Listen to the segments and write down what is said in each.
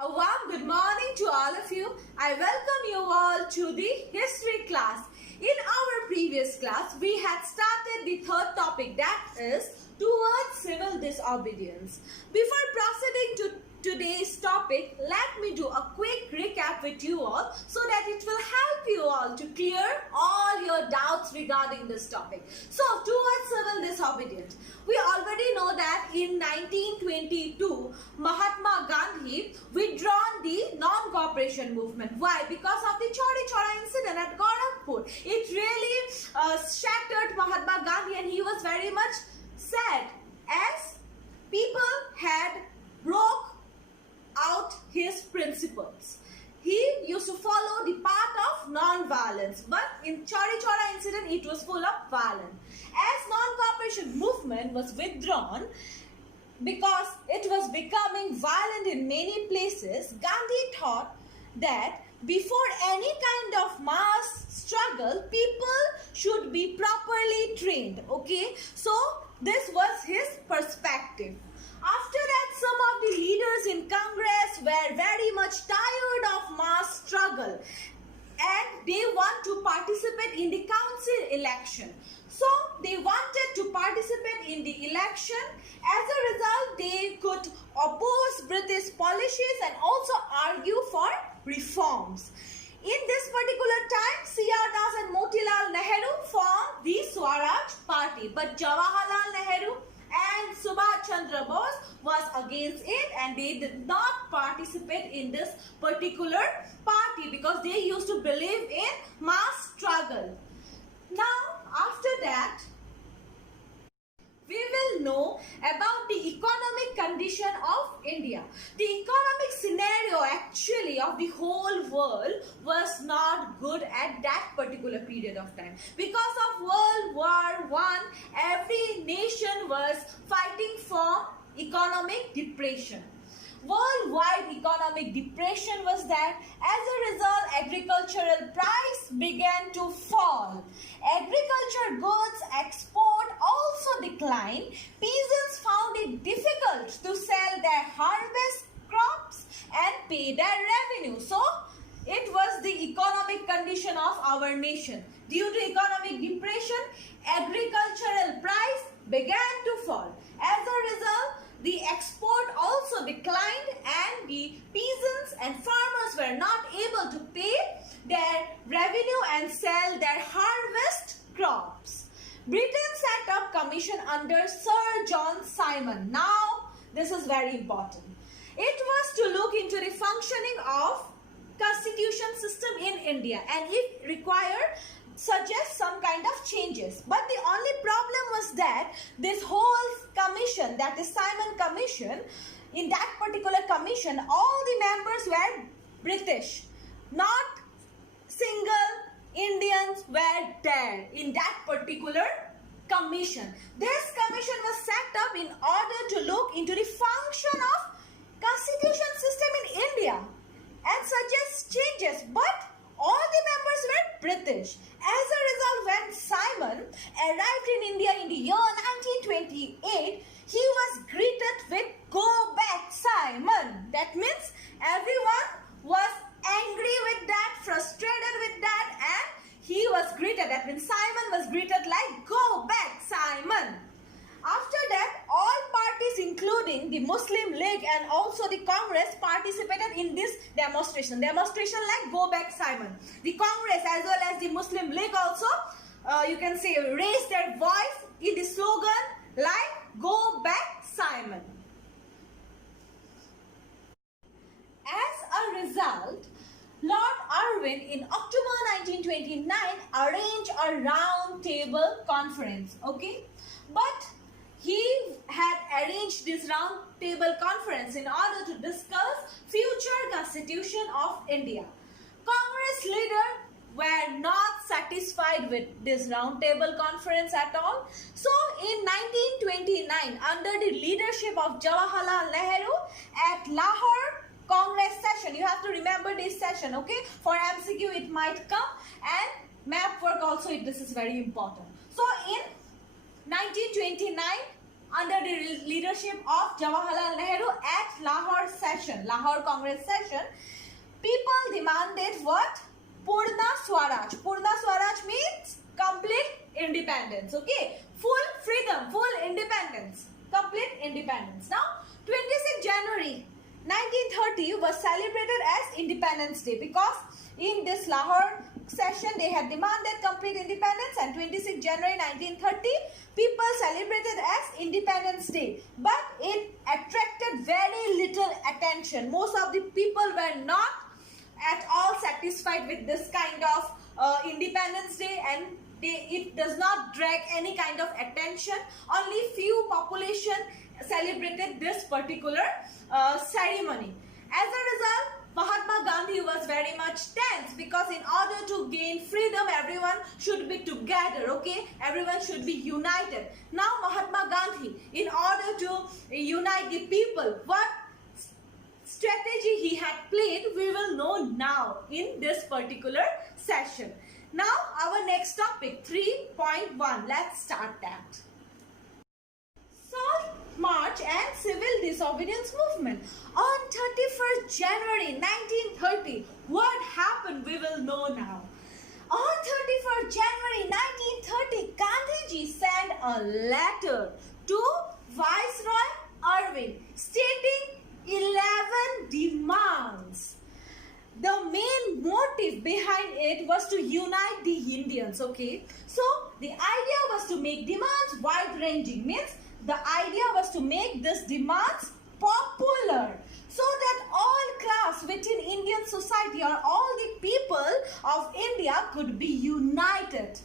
A warm good morning to all of you. I welcome you all to the history class. In our previous class, we had started the third topic, that is towards civil disobedience. Before proceeding to today's topic, let me do a quick recap with you all so that it will help you all to clear all your doubts regarding this topic. So, towards civil disobedience, we already know that in 1922, Mahatma Gandhi withdrawn the non-cooperation movement. Why? Because of the Chauri Chaura incident at Gorakhpur. It really shattered Mahatma Gandhi, and he was very much sad as people had broke out his principles. He used to follow the path of non-violence, but in Chauri Chaura incident it was full of violence. As non-cooperation movement was withdrawn because it was becoming violent in many places, Gandhi thought that before any kind of mass struggle, people should be properly trained. Okay, so this was his perspective. After that, some of the leaders in Congress were very much tired of mass struggle and they want to participate in the council election. So they wanted to participate in the election. As a result, they could oppose British policies and also argue for reforms. In this particular time, C.R. Das and Motilal Nehru formed the Swaraj Party, but Jawaharlal Nehru and Subhash Chandra Bose was against it, and they did not participate in this particular party because they used to believe in mass struggle. Now, after that, we will know about the economic condition of India. The economic scenario actually of the whole world was not good at that particular period of time. Because of World War I, every nation was fighting for economic depression. Worldwide economic depression was that as a result agricultural price began to fall. Agriculture goods export also declined. Peasants found it difficult to sell their harvest crops and pay their revenue. So it was the economic condition of our nation. Due to economic depression, agricultural price began to fall. As a result, the export also declined and the peasants and farmers were not able to pay their revenue and sell their harvest crops. Britain set up commission under Sir John Simon. Now, this is very important. It was to look into the functioning of constitution system in India, and it required suggest some kind of changes. But the only problem was that this whole commission, that is Simon Commission, in that particular commission, all the members were British. Not single Indians were there in that particular commission. This commission was set up in order to look into the function of constitution system in India and suggest changes, but all the members were British. As a result, when Simon arrived in India in the year 1928, he was greeted with "Go back, Simon." That means everyone was angry with that, frustrated with that, and he was greeted. That means Simon was greeted like "Go back, Simon." After that, all parties including the Muslim League and also the Congress participated in this demonstration. Demonstration like "Go back, Simon." The Congress as well as the Muslim League also, you can say, raised their voice in the slogan like "Go back, Simon." As a result, Lord Irwin in October 1929 arranged a round table conference. Okay, but he had arranged this round table conference in order to discuss future constitution of India. Congress leaders were not satisfied with this round table conference at all. So in 1929, under the leadership of Jawaharlal Nehru at Lahore Congress session, you have to remember this session, okay? For MCQ it might come, and map work also, this is very important. So in 1929, under the leadership of Jawaharlal Nehru at Lahore Congress session, people demanded what? Purna Swaraj. Purna Swaraj means complete independence. Okay, full freedom, full independence, complete independence. Now, 26 January 1930 was celebrated as Independence Day because in this Lahore session they had demanded complete independence, and 26 January 1930 people celebrated as Independence Day, but it attracted very little attention. Most of the people were not at all satisfied with this kind of Independence Day, and it does not drag any kind of attention. Only few population celebrated this particular ceremony. As a result, Mahatma Gandhi was very much tense because in order to gain freedom, everyone should be together, okay? Everyone should be united. Now Mahatma Gandhi, in order to unite the people, what strategy he had played, we will know now in this particular session. Now our next topic, 3.1. Let's start that. Salt March and Civil Disobedience Movement. On 31st January 1930, what happened we will know now. On 31st January 1930, Gandhiji sent a letter to Viceroy Irving stating 11 demands. The main motive behind it was to unite the Indians, okay? So, the idea was to make demands wide-ranging, means the idea was to make these demands popular so that all class within Indian society or all the people of India could be united.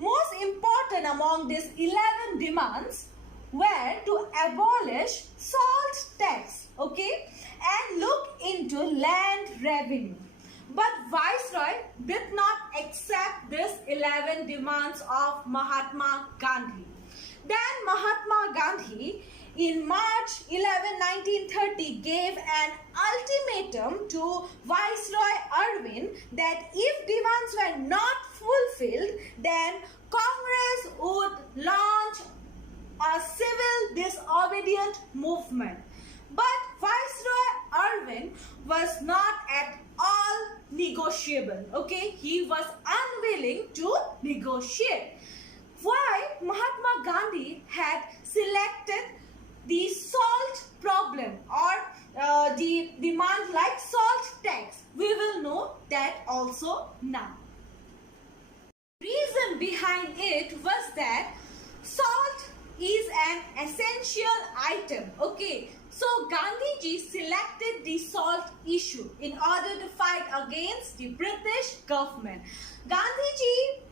Most important among these 11 demands were to abolish salt tax, okay, and look into land revenue. But Viceroy did not accept these 11 demands of Mahatma Gandhi. Then Mahatma Gandhi in March 11, 1930 gave an ultimatum to Viceroy Irving that if demands were not fulfilled, then Congress would launch a civil disobedient movement. But Viceroy Irving was not at all negotiable. Okay, he was unwilling to negotiate. Why Mahatma Gandhi had selected the salt problem or the demand like salt tax, we will know that also now. Reason behind it was that salt is an essential item, okay? So Gandhiji selected the salt issue in order to fight against the British government. Gandhiji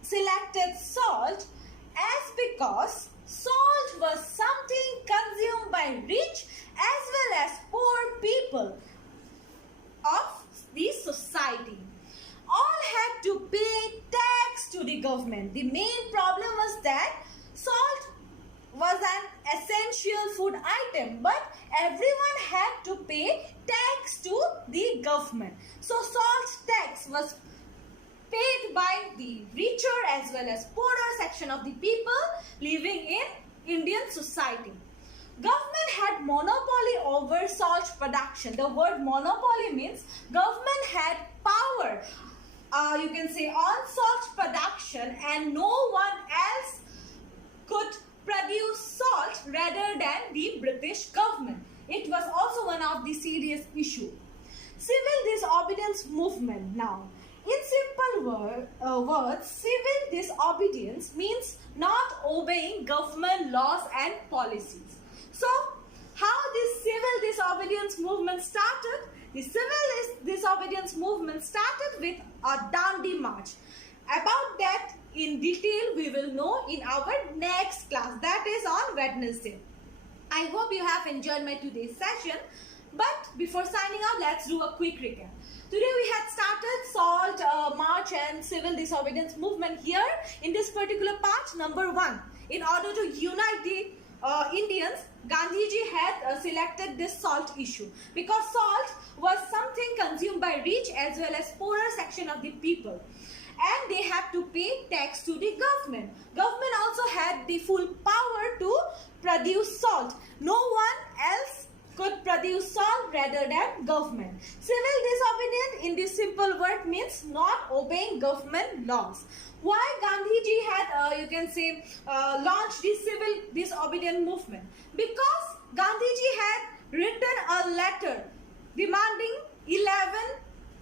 selected salt as because salt was something consumed by rich as well as poor people of the society. All had to pay tax to the government. The main problem was that salt was an essential food item, but everyone had to pay tax to the government. So salt tax was paid by the richer as well as poorer section of the people living in Indian society. Government had monopoly over salt production. The word monopoly means government had power, you can say, on salt production, and no one else could produce salt rather than the British government. It was also one of the serious issue. Civil disobedience movement now. In simple words, civil disobedience means not obeying government laws and policies. So, how this civil disobedience movement started? The civil disobedience movement started with a Dandi March. About that in detail we will know in our next class, that is on Wednesday. I hope you have enjoyed my today's session, but before signing out, let's do a quick recap. Today we had started salt march and civil disobedience movement here in this particular part. Number 1, in order to unite the Indians, Gandhiji had selected this salt issue because salt was something consumed by rich as well as poorer section of the people, and they had to pay tax to the government. Government also had the full power to produce salt. No one else could produce salt rather than government. Civil disobedience in this simple word means not obeying government laws. Why Gandhiji had, you can say, launched this civil disobedience movement? Because Gandhiji had written a letter demanding 11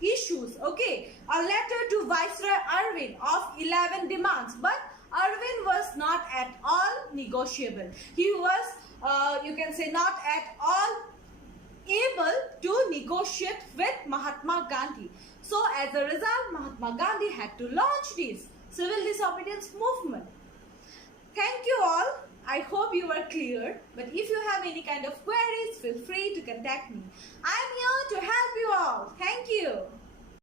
issues, okay, a letter to Viceroy Irwin of 11 demands, but Irwin was not at all negotiable. He was, you can say, not at all able to negotiate with Mahatma Gandhi. So as a result, Mahatma Gandhi had to launch this civil disobedience movement. Thank you all. I hope you were clear. But if you have any kind of queries, feel free to contact me. I'm here to help you all. Thank you.